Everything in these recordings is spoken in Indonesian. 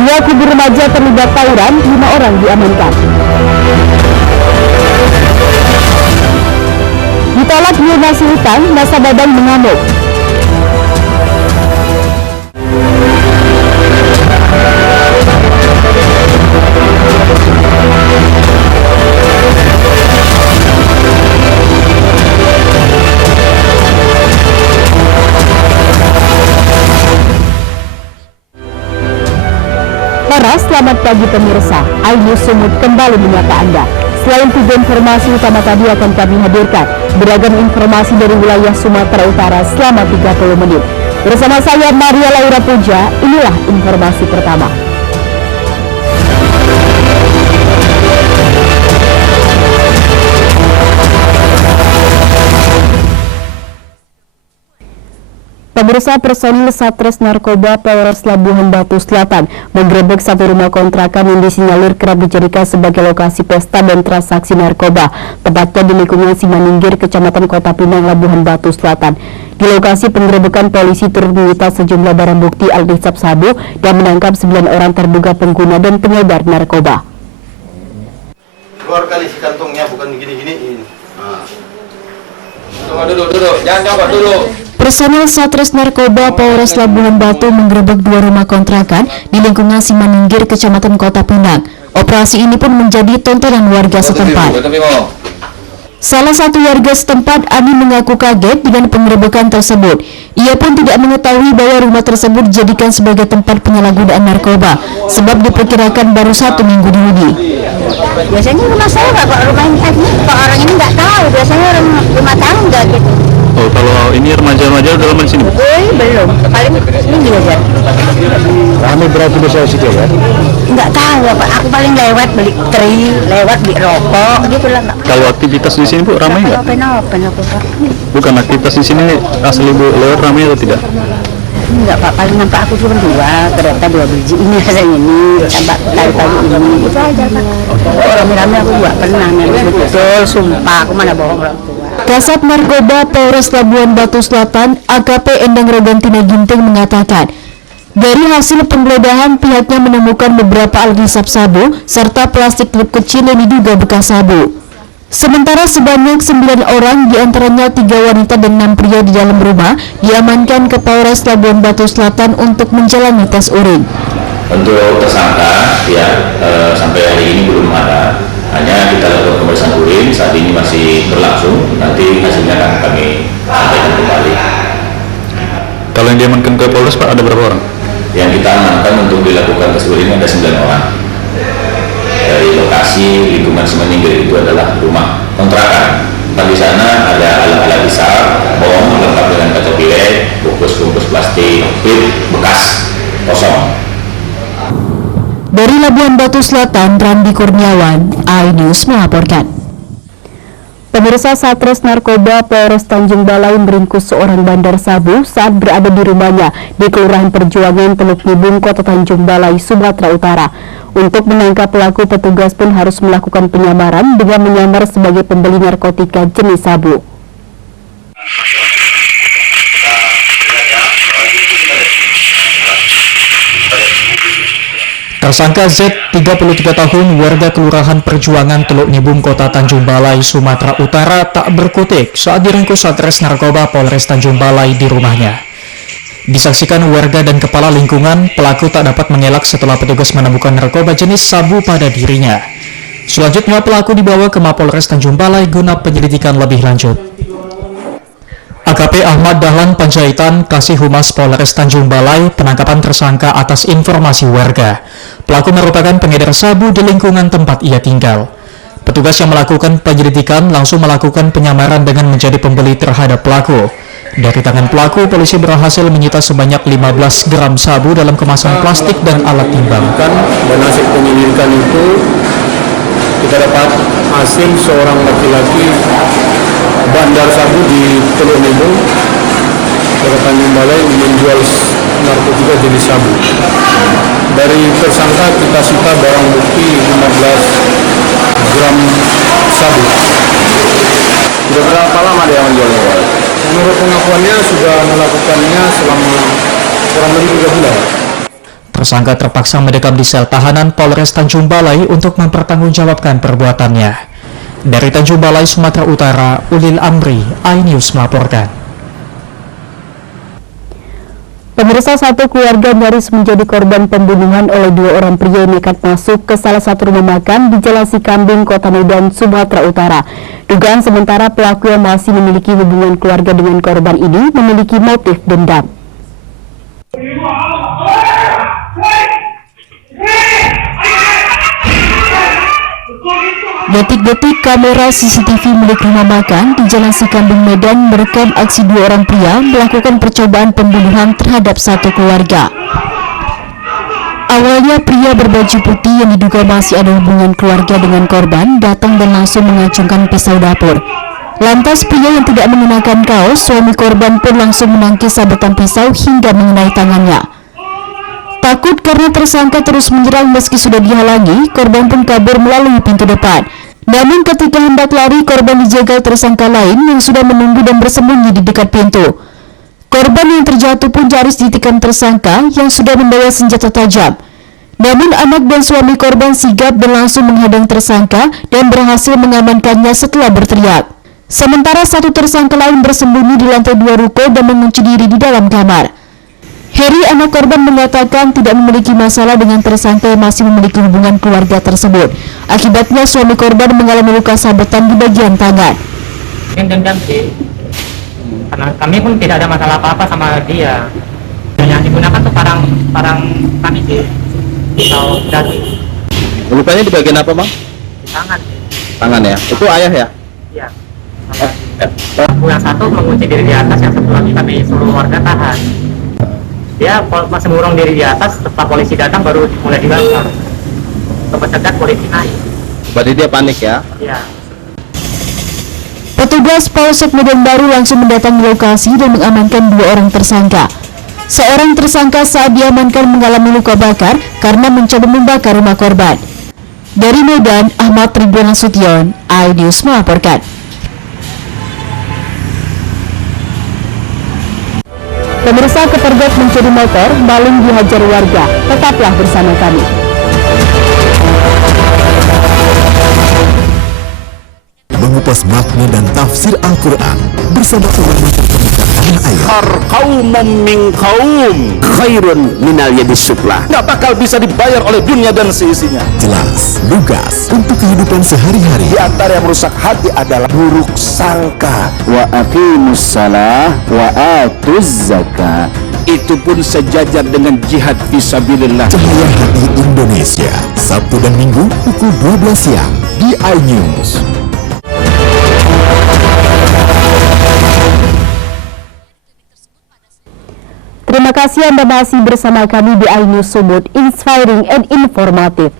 Dua kubu remaja terlibat tawuran, 5 orang diamankan. Ditolak lunasi hutang, masa Badang mengamuk. Selamat pagi pemirsa, Ayu Sumut kembali menyapa Anda. Selain 3 informasi utama tadi akan kami hadirkan beragam informasi dari wilayah Sumatera Utara selama 30 menit. Bersama saya Maria Laura Puja, inilah informasi pertama. Pemirsa, personil Satres Narkoba Polres Labuhan Batu Selatan menggerebek satu rumah kontrakan yang disinyalir kerap dijadikan sebagai lokasi pesta dan transaksi narkoba, tepatnya di lingkungan Simaningkir, Kecamatan Kota Pinang, Labuhan Batu Selatan. Di lokasi penggerebekan, polisi turut menyita sejumlah barang bukti al-nisab sabu dan menangkap 9 orang terduga pengguna dan pengedar narkoba. Keluar kali si kantongnya, bukan gini-giniin. Duduk, jangan coba dulu. Personel Satres Narkoba Polres Labuhan Batu menggerebek 2 rumah kontrakan di lingkungan Simaningkir, Kecamatan Kota Pinang. Operasi ini pun menjadi tontonan warga setempat. Salah satu warga setempat, Ani, mengaku kaget dengan penggerebekan tersebut. Ia pun tidak mengetahui bahwa rumah tersebut dijadikan sebagai tempat penyalahgunaan narkoba, sebab diperkirakan baru 1 minggu dihuni. Biasanya rumah saya kok rumah ini, kok orang ini nggak tahu, biasanya rumah tangga gitu. Oh, kalau ini remaja-remaja udah lama di sini? Belum, paling seminggu aja. Rame berarti biasa situ ya? Nggak tahu apa, aku paling lewat beli teri, lewat beli rokok gitu lah. Kalau aktivitas di sini Bu ramai nggak? Open aku Pak. Bukan, aktivitas di sini asli Bu lewat ramai atau tidak? Enggak Pak, paling nampak aku cuma 2 kereta 2 biji ini rasanya ini tambah tadi ini itu aja Pak. Rame-rame aku nggak pernah, betul sumpah aku mana bohong orang tua. Kasat Narkoba Polres Labuhan Batu Selatan AKP Endang Rogantina Ginting mengatakan, dari hasil penggeledahan pihaknya menemukan beberapa al-nisab sabu serta plastik klip kecil yang diduga bekas sabu. Sementara sebanyak 9 orang, diantaranya 3 wanita dan 6 pria di dalam rumah, diamankan ke Polres Labuhan Batu Selatan untuk menjalani tes urin. Untuk tersangka ya sampai hari ini belum ada, hanya kita lakukan pemeriksaan urin, saat ini masih berlangsung, nanti hasilnya akan kami sampaikan kembali. Kalau yang diamankan ke Polres Pak, ada berapa orang? Yang kita amankan untuk dilakukan tes urin ada 9 orang. Dari lokasi lingkungan Simaningkir itu adalah rumah kontrakan. Di sana ada alat-alat hisap, bom lengkap dengan kaca pilek, bungkus-bungkus plastik, pil bekas kosong. Dari Labuhan Batu Selatan, Randi Kurniawan, iNews melaporkan. Pemirsa, Satres Narkoba Polres Tanjung Balai meringkus seorang bandar sabu saat berada di rumahnya di Kelurahan Perjuangan, Teluk Nibung, Kota Tanjung Balai, Sumatera Utara. Untuk menangkap pelaku, petugas pun harus melakukan penyamaran dengan menyamar sebagai pembeli narkotika jenis sabu. Tersangka Z, 33 tahun, warga Kelurahan Perjuangan, Teluk Nibung, Kota Tanjung Balai, Sumatera Utara, tak berkutik saat diringkus Satres Narkoba Polres Tanjung Balai di rumahnya. Disaksikan warga dan kepala lingkungan, pelaku tak dapat mengelak setelah petugas menemukan narkoba jenis sabu pada dirinya. Selanjutnya, pelaku dibawa ke Mapolres Tanjung Balai guna penyelidikan lebih lanjut. AKP Ahmad Dahlan Panjaitan, Kasih Humas Polres Tanjung Balai, penangkapan tersangka atas informasi warga. Pelaku merupakan pengedar sabu di lingkungan tempat ia tinggal. Petugas yang melakukan penyelidikan langsung melakukan penyamaran dengan menjadi pembeli terhadap pelaku. Dari tangan pelaku, polisi berhasil menyita sebanyak 15 gram sabu dalam kemasan plastik dan alat timbang. Dan hasil penyelidikan itu kita dapat hasil seorang laki-laki bandar sabu di Teluk Nibung, Kota Tanjung Balai, menjual narkotika jenis sabu. Dari tersangka kita sita barang bukti 15 gram sabu. Sudah berapa lama dia menjualnya? Menurut pengakuannya sudah melakukannya selama kurang lebih 3 bulan. Tersangka terpaksa mendekam di sel tahanan Polres Tanjung Balai untuk mempertanggungjawabkan perbuatannya. Dari Tanjung Balai, Sumatera Utara, Ulil Amri, iNews melaporkan. Pemirsa, satu keluarga nyaris menjadi korban pembunuhan oleh dua orang pria yang nekat masuk ke salah satu rumah makan di Jalan Sikambing, Kota Medan, Sumatera Utara. Dugaan sementara pelaku yang masih memiliki hubungan keluarga dengan korban ini memiliki motif dendam. Detik-detik kamera CCTV milik rumah makan di Jalan Sikambing, Medan merekam aksi dua orang pria melakukan percobaan pembunuhan terhadap satu keluarga. Awalnya pria berbaju putih yang diduga masih ada hubungan keluarga dengan korban datang dan langsung mengacungkan pisau dapur. Lantas pria yang tidak mengenakan kaos, suami korban pun langsung menangkis sabetan pisau hingga mengenai tangannya. Takut karena tersangka terus menyerang meski sudah dihalangi, korban pun kabur melalui pintu depan. Namun ketika hendak lari, korban dijegal tersangka lain yang sudah menunggu dan bersembunyi di dekat pintu. Korban yang terjatuh pun nyaris ditikam tersangka yang sudah membawa senjata tajam. Namun anak dan suami korban sigap dan langsung menghadang tersangka dan berhasil mengamankannya setelah berteriak. Sementara satu tersangka lain bersembunyi di lantai 2 ruko dan mengunci diri di dalam kamar. Heri, anak korban, mengatakan tidak memiliki masalah dengan tersangka yang masih memiliki hubungan keluarga tersebut. Akibatnya suami korban mengalami luka sabetan di bagian tangan. Dendam sih, karena kami pun tidak ada masalah apa-apa sama dia. Yang digunakan tuh parang kami sih, pisau daging. Lukanya di bagian apa, Bang? Di tangan. Tangan ya? Itu ayah ya? Iya. Yang satu mengunci diri di atas, yang satu lagi kami suruh warga tahan. Dia masih mengurung diri di atas, setelah polisi datang baru mulai dibakar. Untuk mencegah polisi naik. Berarti dia panik ya? Iya. Petugas Polsek Medan Baru langsung mendatangi lokasi dan mengamankan dua orang tersangka. Seorang tersangka saat diamankan mengalami luka bakar karena mencoba membakar rumah korban. Dari Medan, Ahmad Ridwan Nasution, iNews melaporkan. Pemirsa, kepergok mencuri motor, maling dihajar warga. Tetaplah bersama kami. Mengupas makna dan tafsir Al-Quran bersama ulama terkemuka tanah air. Qaumum min qaum khairun minal yadis sufla. Nggak bakal bisa dibayar oleh dunia dan seisinya. Jelas, lugas untuk kehidupan sehari-hari. Di antara yang merusak hati adalah buruk sangka. Wa aqimus salah wa atuz zakah. Itu pun sejajar dengan jihad fisabilillah. Cahaya Hati Indonesia, Sabtu dan Minggu pukul 12 siang di iNews. Terima kasih Anda masih bersama kami di iNews Sumut, inspiring and informatif.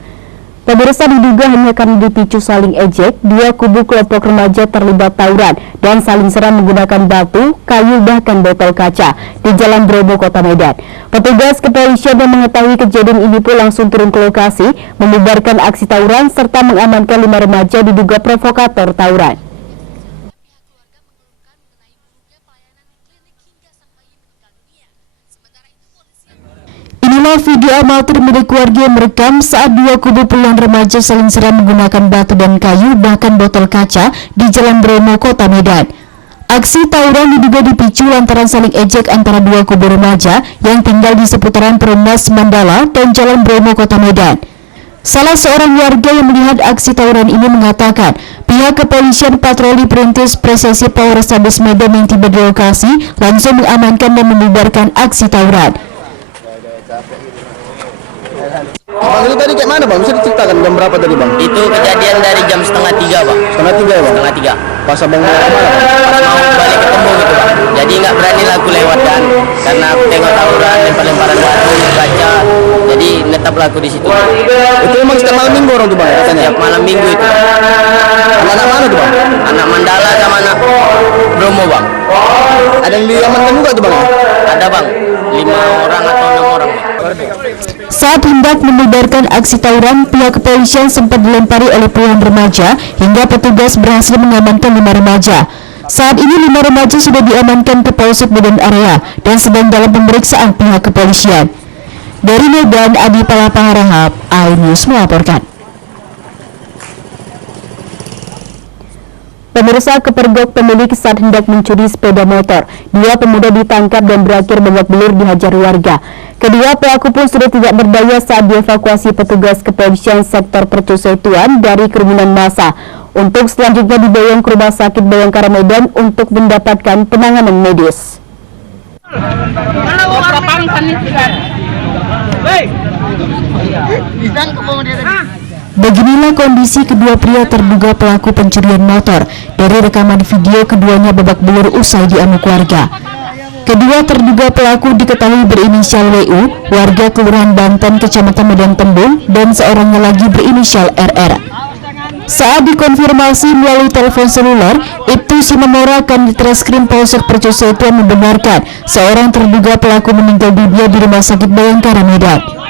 Pemirsa, diduga hanya karena dipicu saling ejek, dua kubu kelompok remaja terlibat tawuran dan saling serang menggunakan batu, kayu, bahkan botol kaca di Jalan Bromo, Kota Medan. Petugas kepolisian yang mengetahui kejadian ini pun langsung turun ke lokasi, membubarkan aksi tawuran serta mengamankan 5 remaja diduga provokator tawuran. Inilah video amatir milik warga yang merekam saat dua kubu puluhan remaja saling serang menggunakan batu dan kayu, bahkan botol kaca di Jalan Bromo, Kota Medan. Aksi tawuran diduga dipicu lantaran saling ejek antara dua kubu remaja yang tinggal di seputaran Perumnas Mandala dan Jalan Bromo, Kota Medan. Salah seorang warga yang melihat aksi tawuran ini mengatakan pihak kepolisian patroli perintis presisi Polrestabes Medan yang tiba di lokasi langsung mengamankan dan membubarkan aksi tawuran. Bang, itu tadi kayak mana, Bang? Bisa diceritakan jam berapa tadi, Bang? Itu kejadian dari jam 2:30, Bang. 2:30 ya, Bang? 2:30. Pas Abang mau kemana? Pas mau balik ketemu gitu, Bang. Jadi nggak berani lah aku lewat kan, karena aku tengok tawuran, lempar-lemparan batu, kaca. Jadi netaplah aku di situ. Itu emang setiap malam minggu orang tuh, Bang, katanya? Setiap malam minggu itu, Bang. Anak-anak mana tuh, Bang? Anak Mandala sama anak Bromo, Bang. Ada yang diamankan juga tuh, Bang? Ada, Bang. 5 orang atau 6 orang, Bang. Saat hendak membubarkan aksi tawuran, pihak kepolisian sempat dilempari oleh puluhan remaja hingga petugas berhasil mengamankan 5 remaja. Saat ini 5 remaja sudah diamankan ke Polsek Medan Area dan sedang dalam pemeriksaan pihak kepolisian. Dari Medan, Adi Palapaharahap, iNews melaporkan. Pemirsa, kepergok pemilik saat hendak mencuri sepeda motor. Dua pemuda ditangkap dan berakhir babak belur dihajar warga. Kedua pelaku pun sudah tidak berdaya saat dievakuasi petugas kepolisian sektor Percusetuan dari kerumunan massa. Untuk selanjutnya dibawa ke Rumah Sakit Bayangkara Medan untuk mendapatkan penanganan medis. Beginilah kondisi kedua pria terduga pelaku pencurian motor. Dari rekaman video, keduanya babak belur usai diamuk warga. Kedua terduga pelaku diketahui berinisial WU, warga Kelurahan Banten, Kecamatan Medan Tembung, dan seorangnya lagi berinisial RR. Saat dikonfirmasi melalui telepon seluler, Ibtu Sinomora Kanditreskrim Polsek Percusetuan membenarkan seorang terduga pelaku meninggal dunia di Rumah Sakit Bayangkara Medan.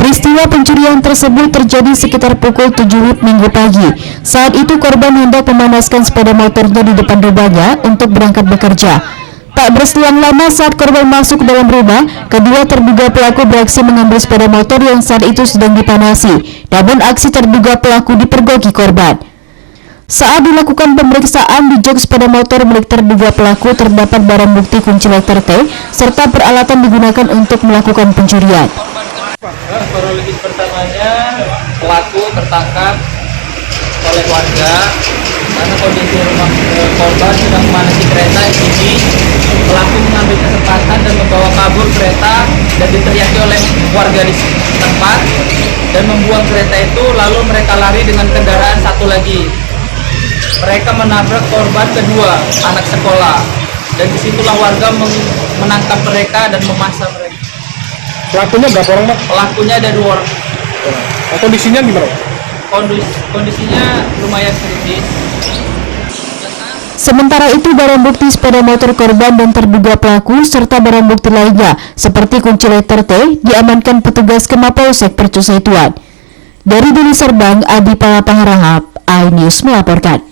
Peristiwa pencurian tersebut terjadi sekitar pukul 7 Minggu pagi. Saat itu korban hendak memanaskan sepeda motornya di depan rumahnya untuk berangkat bekerja. Tak berselang lama saat korban masuk ke dalam rumah, kedua terduga pelaku beraksi mengambil sepeda motor yang saat itu sedang dipanasi. Namun aksi terduga pelaku dipergoki korban. Saat dilakukan pemeriksaan di jok sepeda motor milik terduga pelaku terdapat barang bukti kunci letter T serta peralatan digunakan untuk melakukan pencurian. Kronologis pertamanya, pelaku tertangkap oleh warga karena kondisi rumah korban sedang memanasi kereta SUV. Pelaku mengambil kesempatan dan membawa kabur kereta dan diteriaki oleh warga di tempat dan membuang kereta itu, lalu mereka lari dengan kendaraan satu lagi. Mereka menabrak korban kedua, anak sekolah, dan disitulah warga menangkap mereka dan memaksa mereka. Pelakunya berapa orang, Pak? Pelakunya ada 2 orang. Kondisinya gimana? Kondisinya lumayan kritis. Sementara itu, barang bukti sepeda motor korban dan terduga pelaku serta barang bukti lainnya seperti kunci letter T diamankan petugas ke Mapolsek Percusetuan. Dari Deli Serdang, Adi Palapaharahap, iNews melaporkan.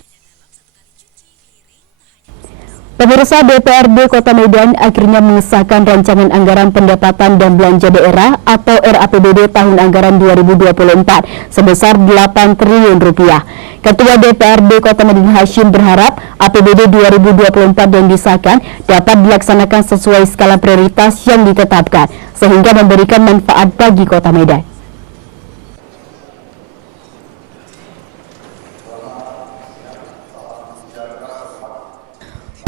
Pemirsa, DPRD Kota Medan akhirnya mengesahkan rancangan anggaran pendapatan dan belanja daerah atau RAPBD tahun anggaran 2024 sebesar 8 triliun rupiah. Ketua DPRD Kota Medan Hashim berharap APBD 2024 yang disahkan dapat dilaksanakan sesuai skala prioritas yang ditetapkan sehingga memberikan manfaat bagi Kota Medan.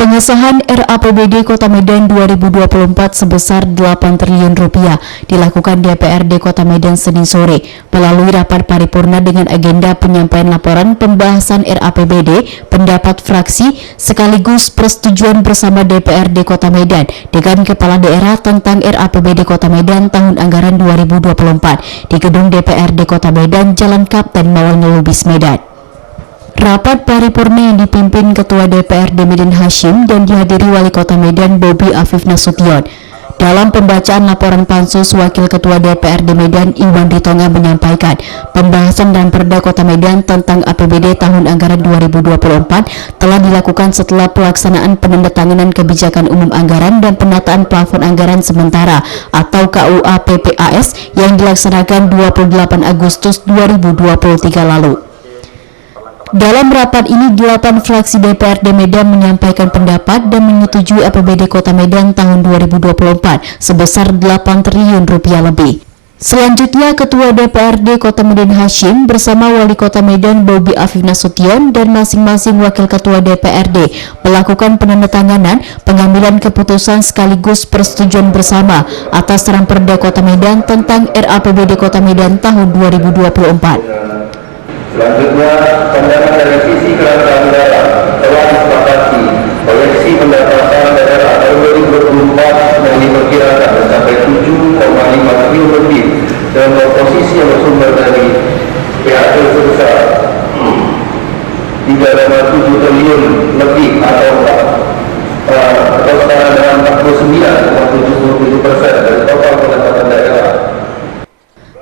Pengesahan RAPBD Kota Medan 2024 sebesar 8 triliun rupiah dilakukan DPRD Kota Medan Senin sore melalui rapat paripurna dengan agenda penyampaian laporan pembahasan RAPBD, pendapat fraksi, sekaligus persetujuan bersama DPRD Kota Medan dengan Kepala Daerah tentang RAPBD Kota Medan tahun anggaran 2024 di gedung DPRD Kota Medan, Jalan Kapten Maulana Lubis, Medan. Rapat paripurna yang dipimpin Ketua DPRD Medan Hashim dan dihadiri Wali Kota Medan Bobi Afif Nasution. Dalam pembacaan laporan pansus, Wakil Ketua DPRD Medan Iwan Ritonga menyampaikan pembahasan dan Perda Kota Medan tentang APBD tahun anggaran 2024 telah dilakukan setelah pelaksanaan penandatanganan kebijakan umum anggaran dan penataan plafon anggaran sementara atau KUA PPAS yang dilaksanakan 28 Agustus 2023 lalu. Dalam rapat ini, 8 fraksi DPRD Medan menyampaikan pendapat dan menyetujui APBD Kota Medan tahun 2024 sebesar 8 triliun rupiah lebih. Selanjutnya, Ketua DPRD Kota Medan Hashim bersama Wali Kota Medan Bobi Afif Nasution dan masing-masing Wakil Ketua DPRD melakukan penandatanganan pengambilan keputusan sekaligus persetujuan bersama atas Perda Kota Medan tentang RAPBD Kota Medan tahun 2024. Selanjutnya, pandangan dari sisi kerangka anggaran telah disepakati proyeksi pendapatan daerah tahun 2024 yang diperkirakan mencapai 7,5 triliun lebih dengan komposisi yang bersumber dari PAD sebesar 3,7 triliun lebih atau setara dengan 49,77% dari total pendapatan daerah.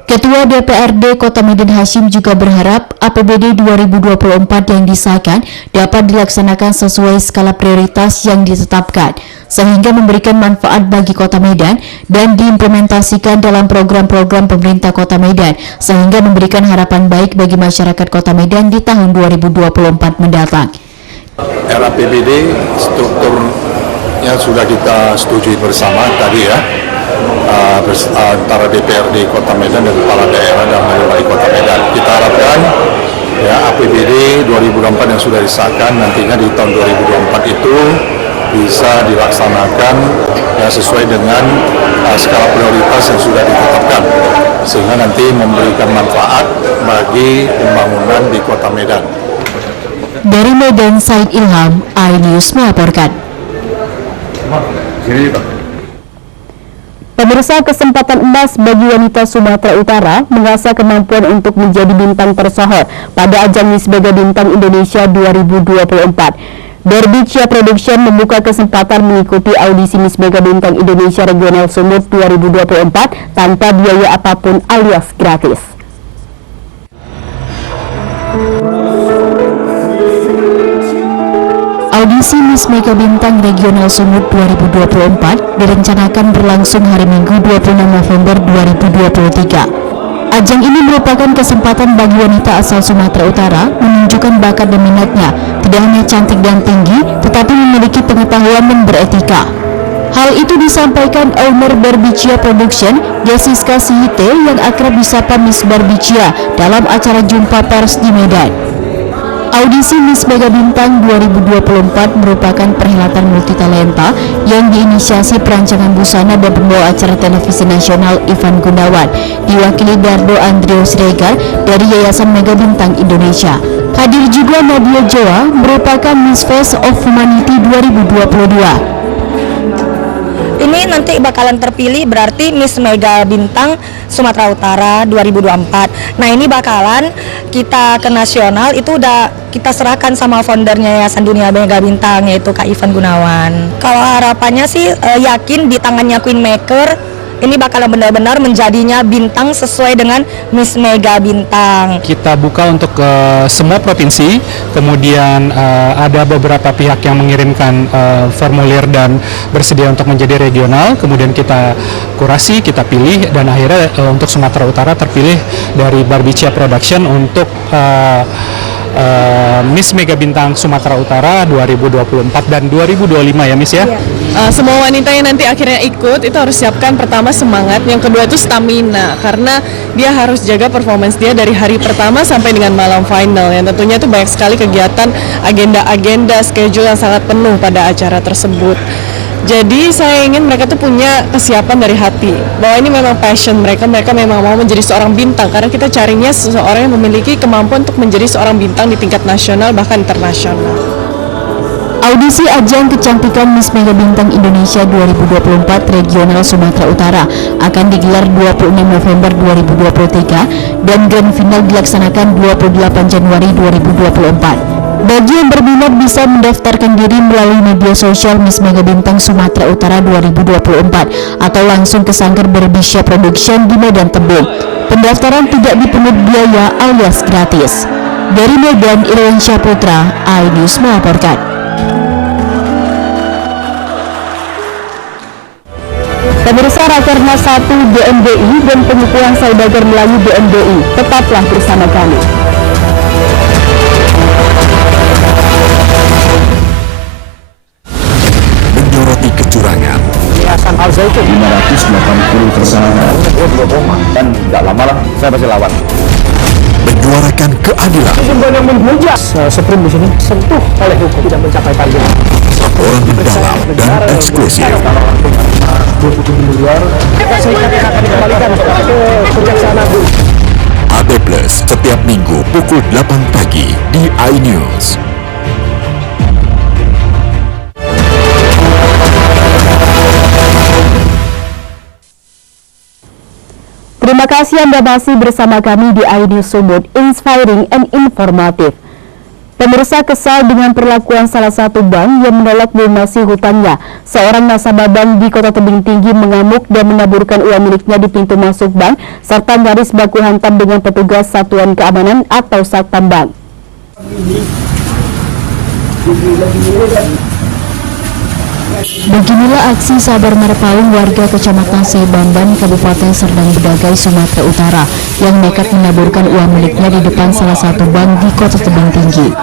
Ketua DPRD Kota Medan Hashim juga berharap APBD 2024 yang disahkan dapat dilaksanakan sesuai skala prioritas yang ditetapkan, sehingga memberikan manfaat bagi Kota Medan dan diimplementasikan dalam program-program pemerintah Kota Medan, sehingga memberikan harapan baik bagi masyarakat Kota Medan di tahun 2024 mendatang. RAPBD strukturnya sudah kita setujui bersama tadi ya, antara DPRD Kota Medan dan kepala daerah dan wali kota Medan. Kita harapkan ya APBD 2024 yang sudah disahkan nantinya di tahun 2024 itu bisa dilaksanakan ya sesuai dengan skala prioritas yang sudah ditetapkan, sehingga nanti memberikan manfaat bagi pembangunan di Kota Medan. Dari Medan, Said Ilham, iNews melaporkan. Pemirsa, kesempatan emas bagi wanita Sumatera Utara mengasah kemampuan untuk menjadi bintang tersohor pada ajang Miss Mega Bintang Indonesia 2024. Berbicia Production membuka kesempatan mengikuti audisi Miss Mega Bintang Indonesia Regional Sumut 2024 tanpa biaya apapun alias gratis. Audisi Miss Mega Bintang Regional Sumut 2024 direncanakan berlangsung hari Minggu 26 November 2023. Ajang ini merupakan kesempatan bagi wanita asal Sumatera Utara menunjukkan bakat dan minatnya, tidak hanya cantik dan tinggi, tetapi memiliki pengetahuan dan beretika. Hal itu disampaikan owner Berbicia Production, Jessica Sihite, yang akrab disapa Miss Berbicia dalam acara jumpa pers di Medan. Audisi Miss Mega Bintang 2024 merupakan perhelatan multitalenta yang diinisiasi perancangan busana dan pembawa acara televisi nasional Ivan Gunawan, diwakili Dardo Andrio Siregar dari Yayasan Mega Bintang Indonesia. Hadir juga Nadia Joa, merupakan Miss Face of Humanity 2022. Ini nanti bakalan terpilih berarti Miss Mega Bintang Sumatera Utara 2024. Nah, ini bakalan kita ke nasional, itu udah kita serahkan sama foundernya Yayasan Dunia Mega Bintang, yaitu Kak Ivan Gunawan. Kalau harapannya sih yakin di tangannya Queenmaker ini bakalan benar-benar menjadinya bintang sesuai dengan Miss Mega Bintang. Kita buka untuk semua provinsi, kemudian ada beberapa pihak yang mengirimkan formulir dan bersedia untuk menjadi regional, kemudian kita kurasi, kita pilih, dan akhirnya untuk Sumatera Utara terpilih dari Berbicia Production untuk Miss Mega Bintang Sumatera Utara 2024 dan 2025 ya Miss ya? Iya. Semua wanita yang nanti akhirnya ikut itu harus siapkan pertama semangat, yang kedua itu stamina, karena dia harus jaga performance dia dari hari pertama sampai dengan malam final, yang tentunya itu banyak sekali kegiatan, agenda-agenda, schedule yang sangat penuh pada acara tersebut. Jadi saya ingin mereka tuh punya kesiapan dari hati, bahwa ini memang passion mereka memang mau menjadi seorang bintang, karena kita carinya seseorang yang memiliki kemampuan untuk menjadi seorang bintang di tingkat nasional bahkan internasional. Audisi ajang kecantikan Miss Mega Bintang Indonesia 2024 Regional Sumatera Utara akan digelar 26 November 2023 dan grand final dilaksanakan 28 Januari 2024. Bagi yang berminat bisa mendaftarkan diri melalui media sosial Miss Mega Bintang Sumatera Utara 2024 atau langsung ke Sanggar Berbicia Production di Medan Tembung. Pendaftaran tidak dipungut biaya alias gratis. Dari Medan, Irwan Syahputra, iNews melaporkan. Pemirsa, Rakernas 1 DMDI dan pengukuhan saudagar Melayu DMDI, tetaplah bersama kami. Menyoroti kecurangan. Yayasan Al Zaitun 580 tersangka. Dan tidak lama lah saya pasti lawan. Menyuarakan keadilan. Sumber yang menghujat Supreme di sini sentuh oleh hukum tidak mencapai target. Laporan mendalam dan eksklusif. 27 miliar. Kita akan dikembalikan ke Kejaksaan Agung. AD Plus setiap minggu pukul 8 pagi di iNews. Terima kasih Anda masih bersama kami di iNews Sumut, inspiring and informative. Pemirsa kesal dengan perlakuan salah satu bank yang menolak melunasi hutangnya. Seorang nasabah bank di Kota Tebing Tinggi mengamuk dan menaburkan uang miliknya di pintu masuk bank serta nyaris baku hantam dengan petugas Satuan Keamanan atau Satpam Bank. Beginilah aksi sabar merpaung warga Kecamatan Sebamban, Kabupaten Serdang Bedagai, Sumatera Utara yang nekat menaburkan uang miliknya di depan salah satu bank di Kota Tebing Tinggi.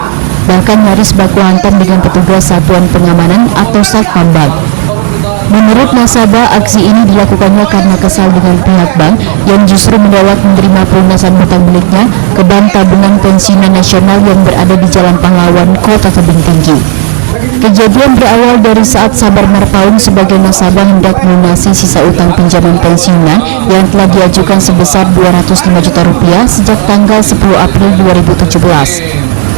Bahkan nyaris baku hantam dengan petugas Satuan Pengamanan atau Satpam Bank. Menurut nasabah, aksi ini dilakukannya karena kesal dengan pihak bank yang justru menolak menerima pelunasan hutang miliknya ke Bank Tabungan Pensiunan Nasional yang berada di Jalan Pahlawan, Kota Tebing Tinggi. Kejadian berawal dari saat Sabar Merpaung sebagai nasabah hendak melunasi sisa utang pinjaman pensiunan yang telah diajukan sebesar Rp205 juta sejak tanggal 10 April 2017.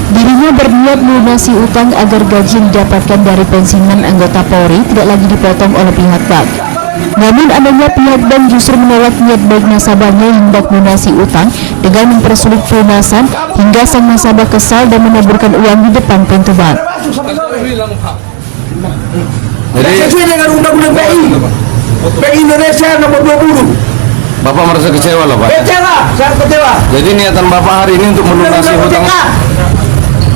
Dirinya berniat melunasi utang agar gaji yang didapatkan dari pensiunan anggota Polri tidak lagi dipotong oleh pihak bank. Namun adanya pihak bank justru menolak niat baik nasabahnya yang hendak melunasi utang dengan mempersulit pelunasan hingga sang nasabah kesal dan menaburkan uang di depan pintu bank. Jadi sesuai dengan undang-undang PI Indonesia nomor 20. Bapak merasa kecewa loh Pak? Kecewa, sangat kecewa. Jadi niatan Bapak hari ini untuk melunasi hutang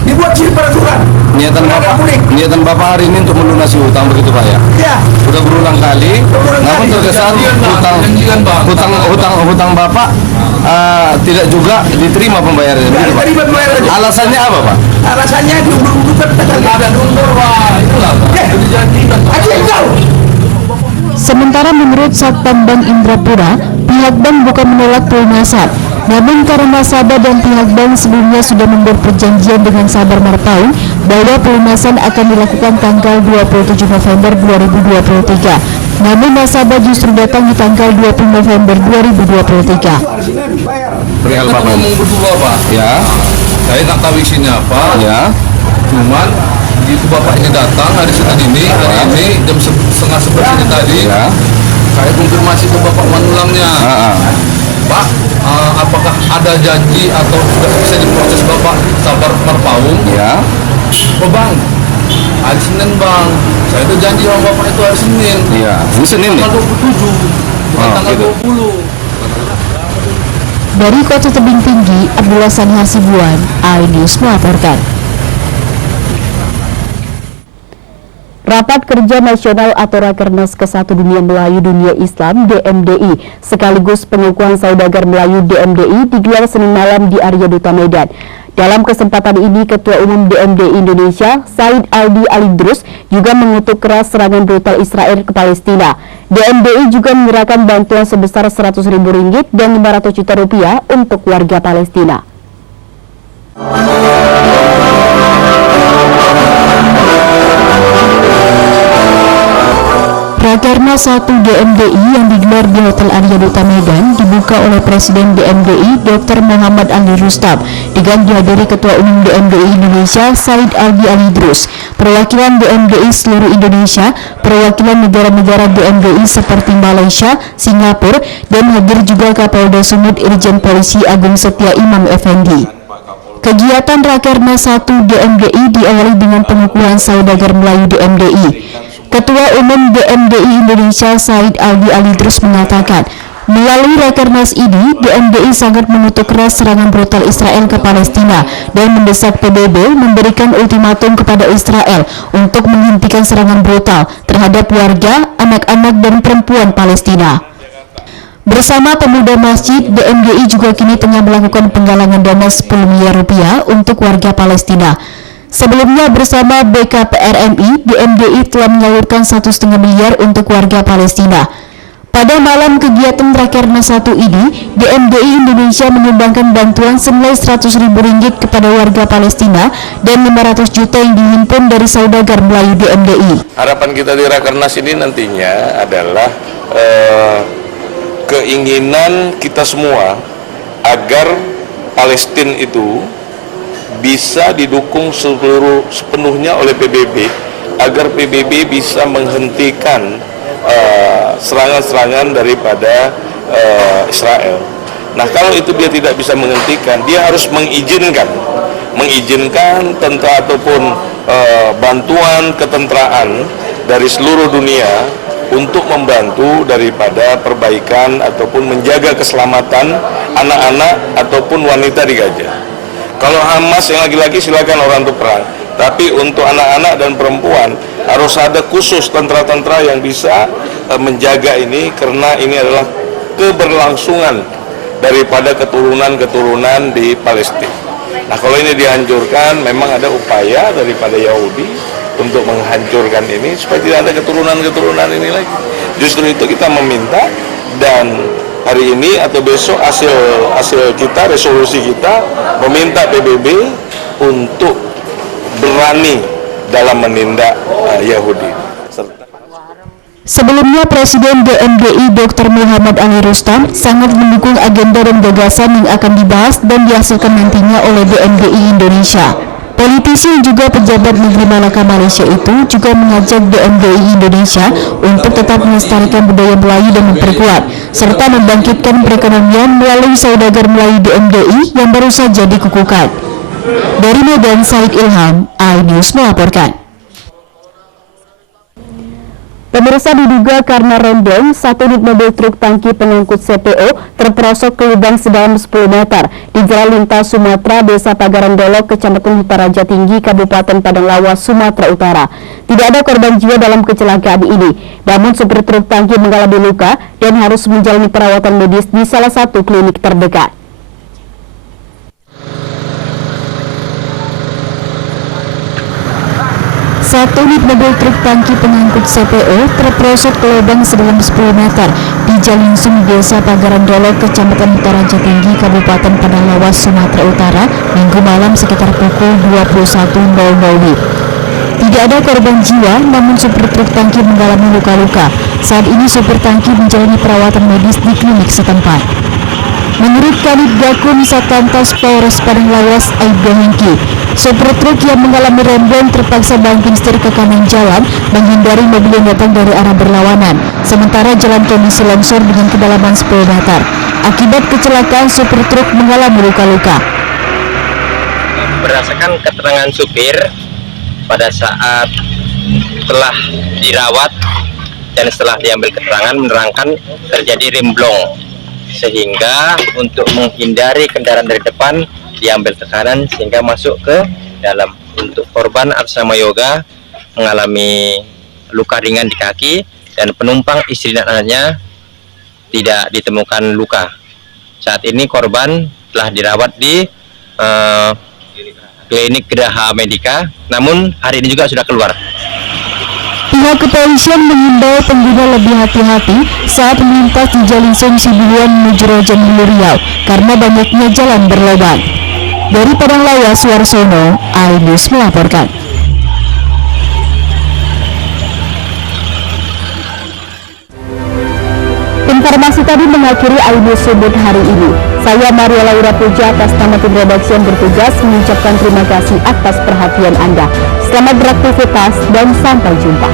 dibuat sih peraturan. Niatan Bapak hari ini untuk melunasi hutang begitu Pak ya? Iya. Sudah berulang kali. Namun terkesan hutang Bapak tidak juga diterima pembayarannya. Begitu Pak? Alasannya apa Pak? Alasannya diundur-undurkan ada undur Pak. Itulah Pak. Sementara menurut Satpam Bank Indrapura, pihak bank bukan menolak pelunasan. Namun karena nasabah dan pihak bank sebelumnya sudah membuat perjanjian dengan Sabar Merpaung bahwa pelunasan akan dilakukan tanggal 27 November 2023. Namun nasabah justru datang di tanggal 20 November 2023. Perihal Bapak ngomong berdua Pak. Ya. Saya tak tahu isinya apa. Ya. Cuman begitu Bapaknya datang hari Senin ini, jam 10:30 tadi. Ya. Saya konfirmasi ke Bapak Manulangnya. Pak, apakah ada janji atau sudah bisa diproses Bapak Sabar Merpaung? Ya. Oh Bang, hari Senin Bang, saya itu janji sama Bapak itu hari Senin. Iya, ini Senin nih? Tanggal 27, bukan tanggal gitu. 20. Dari Kota Tebing Tinggi, Abdullah Sani Hasibuan, iNews melaporkan. Rapat Kerja Nasional atau Rakernas ke-1 Dunia Melayu Dunia Islam DMDI sekaligus pengukuhan saudagar Melayu DMDI digelar Senin malam di Arya Duta Medan. Dalam kesempatan ini, Ketua Umum DMDI Indonesia, Said Aldi Alidrus, juga mengutuk keras serangan brutal Israel ke Palestina. DMDI juga menyerahkan bantuan sebesar Rp100.000 dan Rp500 juta untuk warga Palestina. Rakernas 1 DMDI yang digelar di Hotel Arya Duta Medan dibuka oleh Presiden DMDI Dr. Muhammad Ali Rustam dengan dihadiri Ketua Umum DMDI Indonesia Said Aldi Alidrus, perwakilan DMDI seluruh Indonesia, perwakilan negara-negara DMDI seperti Malaysia, Singapura, dan hadir juga Kapolda Sumut Irjen Polisi Agung Setia Imam Effendi. Kegiatan Rakernas 1 DMDI diawali dengan pengukuhan saudagar Melayu DMDI. Ketua Umum DMDI Indonesia Said Aldi Alidrus mengatakan, melalui Rakernas ini, DMDI sangat mengutuk keras serangan brutal Israel ke Palestina dan mendesak PBB memberikan ultimatum kepada Israel untuk menghentikan serangan brutal terhadap warga, anak-anak, dan perempuan Palestina. Bersama pemuda masjid, DMDI juga kini tengah melakukan penggalangan dana Rp10 miliar untuk warga Palestina. Sebelumnya bersama BKPRMI, DMDI telah menyalurkan Rp1,5 miliar untuk warga Palestina. Pada malam kegiatan Rakernas 1 ini, DMDI Indonesia menyumbangkan bantuan senilai Rp100.000 kepada warga Palestina dan Rp500 juta yang dihimpun dari saudagar Melayu DMDI. Harapan kita di Rakernas ini nantinya adalah keinginan kita semua agar Palestina itu bisa didukung sepenuhnya oleh PBB agar PBB bisa menghentikan serangan-serangan daripada Israel. Nah, kalau itu dia tidak bisa menghentikan, dia harus mengizinkan mengizinkan tentara ataupun bantuan ketenteraan dari seluruh dunia untuk membantu daripada perbaikan ataupun menjaga keselamatan anak-anak ataupun wanita di Gaza. Kalau Hamas yang laki-laki silakan orang untuk perang, tapi untuk anak-anak dan perempuan harus ada khusus tentara-tentara yang bisa menjaga ini, karena ini adalah keberlangsungan daripada keturunan-keturunan di Palestina. Nah, kalau ini dihancurkan, memang ada upaya daripada Yahudi untuk menghancurkan ini supaya tidak ada keturunan-keturunan ini lagi. Justru itu kita meminta, dan hari ini atau besok hasil kita, resolusi kita meminta PBB untuk berani dalam menindak Yahudi. Sebelumnya, Presiden DMDI Dr. Muhammad Ali Rustam sangat mendukung agenda dan gagasan yang akan dibahas dan dihasilkan nantinya oleh DMDI Indonesia. Politisi yang juga pejabat Negeri Malaka Malaysia itu juga mengajak DMDI Indonesia untuk tetap melestarikan budaya Melayu dan memperkuat, serta membangkitkan perekonomian melalui saudagar Melayu DMDI yang baru saja dikukuhkan. Dari Medan, Said Ilham, iNews melaporkan. Pemirsa, diduga karena remblong, satu unit mobil truk tangki pengangkut CPO terperosok ke lubang sedalam 10 meter di Jalan Lintas Sumatera, Desa Pagaran Dolok, Kecamatan Utaraja Tinggi, Kabupaten Padang Lawas, Sumatera Utara. Tidak ada korban jiwa dalam kecelakaan ini, namun supir truk tangki mengalami luka dan harus menjalani perawatan medis di salah satu klinik terdekat. Satu unit mobil truk tangki pengangkut CPO terperosok ke lubang sedalam 10 meter di Jalan Sum, Desa Pagaran Dolok, Kecamatan Utaraja Tinggi, Kabupaten Padang Lawas, Sumatera Utara, Minggu malam sekitar pukul 21.00. Tidak ada korban jiwa, namun supir truk tangki mengalami luka-luka. Saat ini supir tangki menjalani perawatan medis di klinik setempat. Menurut Kanit Gakum Satlantas Polres Padang Lawas, Aibda Hengki, supir truk yang mengalami remblong terpaksa banting setir ke kanan jalan menghindari mobil yang datang dari arah berlawanan, sementara jalan kondisi longsor dengan kedalaman 10 meter. Akibat kecelakaan, supir truk mengalami luka-luka. Berdasarkan keterangan supir, pada saat telah dirawat dan setelah diambil keterangan menerangkan terjadi remblong, sehingga untuk menghindari kendaraan dari depan diambil ke kanan sehingga masuk ke dalam. Untuk korban atas nama Yoga mengalami luka ringan di kaki, dan penumpang istri dan anaknya tidak ditemukan luka. Saat ini korban telah dirawat di klinik Geraha Medika, namun hari ini juga sudah keluar. Pihak kepolisian mengimbau pengguna lebih hati-hati saat melintas di Jalan Sum Sibuan menuju Rajamulu Riau karena banyaknya jalan berlubang. Dari Padang Lawas, Warsono, iNews melaporkan. Informasi tadi mengakhiri iNews Sumut hari ini. Saya Maria Laura Puja atas nama tim redaksi yang bertugas mengucapkan terima kasih atas perhatian Anda. Selamat beraktivitas dan sampai jumpa.